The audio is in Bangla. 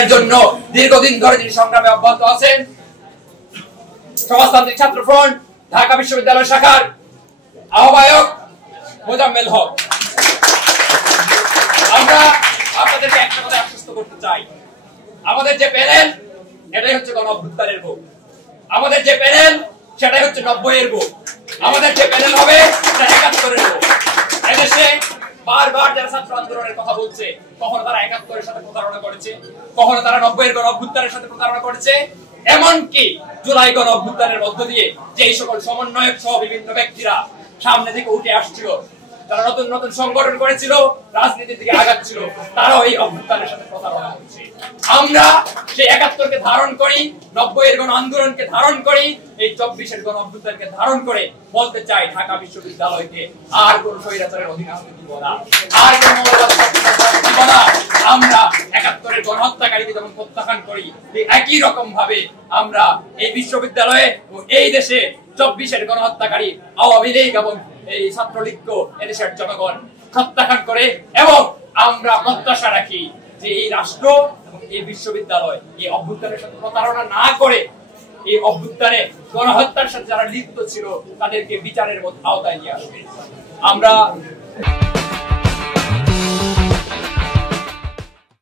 এর জন্য দীর্ঘদিন ধরে যিনি সংগ্রামে অব্যাহত আছেন, সমাজতান্ত্রিক ছাত্র ফ্রন্ট ঢাকা বিশ্ববিদ্যালয় শাখার আহ্বায়ক মোজাম্মেল হক। আমরা আপনাদেরকে একটা কথা আশ্বস্ত করতে চাই, আমাদের যে প্যানেল এটাই হচ্ছে গণ অভ্যুত্থানের বুক, আমাদের যে প্যানেল সেটাই হচ্ছে 90 এর বুক, আমাদের যে প্যানেল হবে সেটা 71 এর বুক। এদেশে বারবার যারা ছাত্র আন্দোলনের কথা বলছে, কখনো তারা 71 এর সাথে প্রতারণা করেছে, কখনো তারা 90 এর গণ অভ্যুত্থানের সাথে প্রতারণা করেছে, এমনকি জুলাই গণ অভ্যুত্থানের মধ্য দিয়ে যে সকল সমন্বয়ক সহ বিভিন্ন ব্যক্তিরা সামনে দিকে উঠে আসছিল, যারা নতুন নতুন সংগঠন করেছিল, রাজনীতির দিকে আগাচ্ছিল, তারাও এই অভ্যুত্থানের সাথে প্রতারণা করছে। আমরা সেই 71 কে ধারণ করি, 90 এর গণ আন্দোলনকে ধারণ করি, এই 24 এর গণ অভ্যুত্থানকে ধারণ করে বলতে চাই ঢাকা বিশ্ববিদ্যালয়কে আর কোন স্বৈরাচারের অধীনে আসতে দিব না, আর কোন দিব না। আমরা 71 এর গণহত্যাকারীকে যেমন প্রত্যাখ্যান করি, একই রকম ভাবে আমরা এই বিশ্ববিদ্যালয়ে ও এই দেশে 24 এর গণহত্যাকারী আওয়ামী লীগ এবং এই ছাত্রলীগকে এদেশের জনগণ প্রত্যাখ্যান করে, এবং আমরা প্রত্যাশা রাখি যে এই রাষ্ট্র এবং এই বিশ্ববিদ্যালয় এই অভ্যুত্থানের সাথে প্রতারণা না করে এই অভ্যুত্থানে গণহত্যার সাথে যারা লিপ্ত ছিল তাদেরকে বিচারের আওতায় নিয়ে আসবে। আমরা